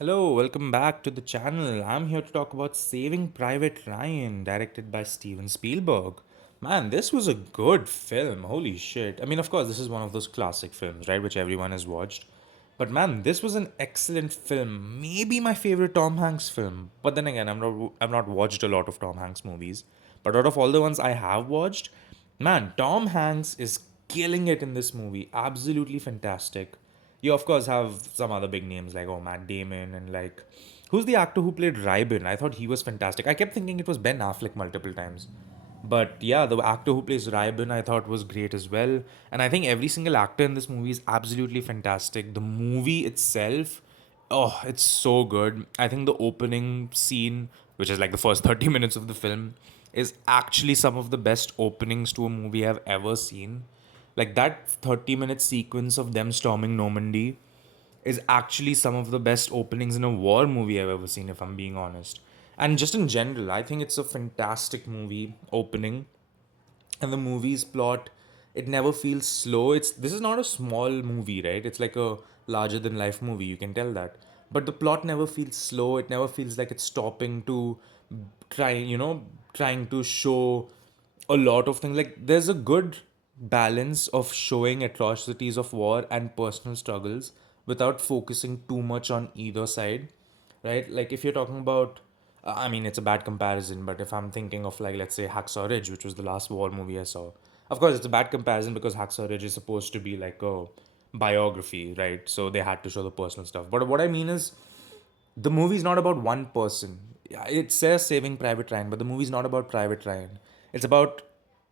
Hello, welcome back to the channel. I'm here to talk about Saving Private Ryan, directed by Steven Spielberg. Man, this was a good film. Holy shit. I mean, of course, this is one of those classic films, right, which everyone has watched. But man, this was an excellent film. Maybe my favorite Tom Hanks film. But then again, I've not watched a lot of Tom Hanks movies. But out of all the ones I have watched, man, Tom Hanks is killing it in this movie. Absolutely fantastic. You of course have some other big names like Matt Damon and like who's the actor who played Rybin? I thought he was fantastic. I kept thinking it was Ben Affleck multiple times. But yeah, the actor who plays Rybin I thought was great as well. And I think every single actor in this movie is absolutely fantastic. The movie itself, oh, it's so good. I think the opening scene, which is like the first 30 minutes of the film, is actually some of the best openings to a movie I've ever seen. Like that 30-minute sequence of them storming Normandy is actually some of the best openings in a war movie I've ever seen, if I'm being honest. And just in general, I think it's a fantastic movie opening. And the movie's plot, it never feels slow. This is not a small movie, right? It's like a larger than life movie, you can tell that. But the plot never feels slow. It never feels like it's stopping to try, trying to show a lot of things. Like there's a good balance of showing atrocities of war and personal struggles without focusing too much on either side, right? Like if you're talking about, I mean, it's a bad comparison, but if I'm thinking of like, let's say Hacksaw Ridge, which was the last war movie I saw, of course it's a bad comparison because Hacksaw Ridge is supposed to be like a biography, right? So they had to show the personal stuff. But what I mean is, the movie's not about one person. Yeah, it says Saving Private Ryan, but the movie's not about Private Ryan. It's about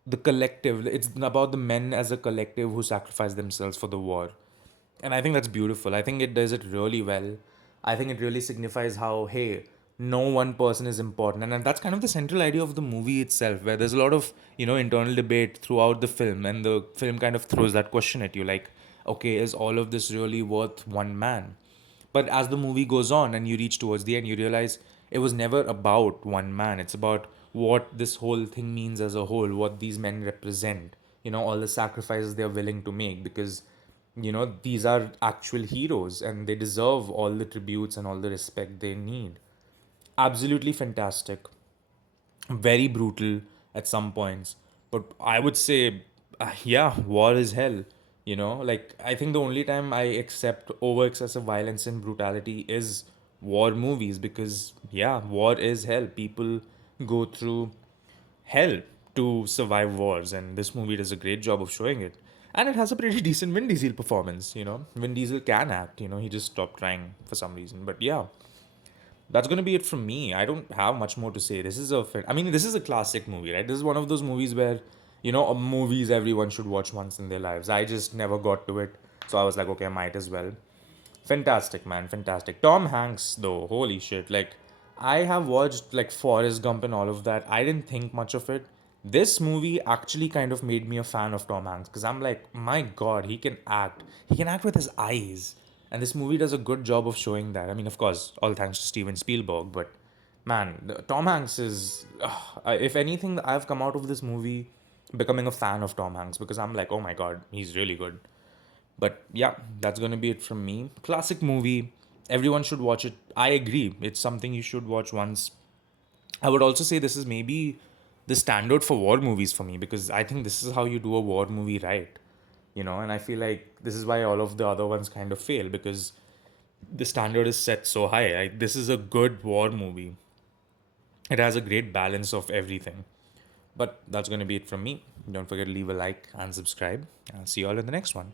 the collective. It's about the men as a collective who sacrifice themselves for the war. And I think that's beautiful. I think it does it really well. I think it really signifies how, hey, no one person is important. And that's kind of the central idea of the movie itself, where there's a lot of, internal debate throughout the film. And the film kind of throws that question at you like, okay, is all of this really worth one man? But as the movie goes on and you reach towards the end, you realize it was never about one man. It's about what this whole thing means as a whole, what these men represent, all the sacrifices they're willing to make because, these are actual heroes and they deserve all the tributes and all the respect they need. Absolutely fantastic, very brutal at some points, but I would say, yeah, war is hell. Like I think the only time I accept over excessive violence and brutality is war movies because, yeah, war is hell. People go through hell to survive wars, and this movie does a great job of showing it. And it has a pretty decent Vin Diesel performance. Vin Diesel can act. He just stopped trying for some reason. But yeah, that's gonna be it from me. I don't have much more to say. I mean, this is a classic movie, right? This is one of those movies where, movies everyone should watch once in their lives. I just never got to it, so I was like, okay, I might as well. Fantastic, man, fantastic. Tom Hanks, though, holy shit! Like, I have watched like Forrest Gump and all of that. I didn't think much of it. This movie actually kind of made me a fan of Tom Hanks because I'm like, my god, he can act. He can act with his eyes. And this movie does a good job of showing that. I mean, of course, all thanks to Steven Spielberg, but man, Tom Hanks is. If anything, I've come out of this movie becoming a fan of Tom Hanks because I'm like, oh my god, he's really good. But yeah, that's gonna be it from me. Classic movie. Everyone should watch it. I agree. It's something you should watch once. I would also say this is maybe the standard for war movies for me because I think this is how you do a war movie right. And I feel like this is why all of the other ones kind of fail because the standard is set so high. This is a good war movie. It has a great balance of everything. But that's going to be it from me. Don't forget to leave a like and subscribe. I'll see you all in the next one.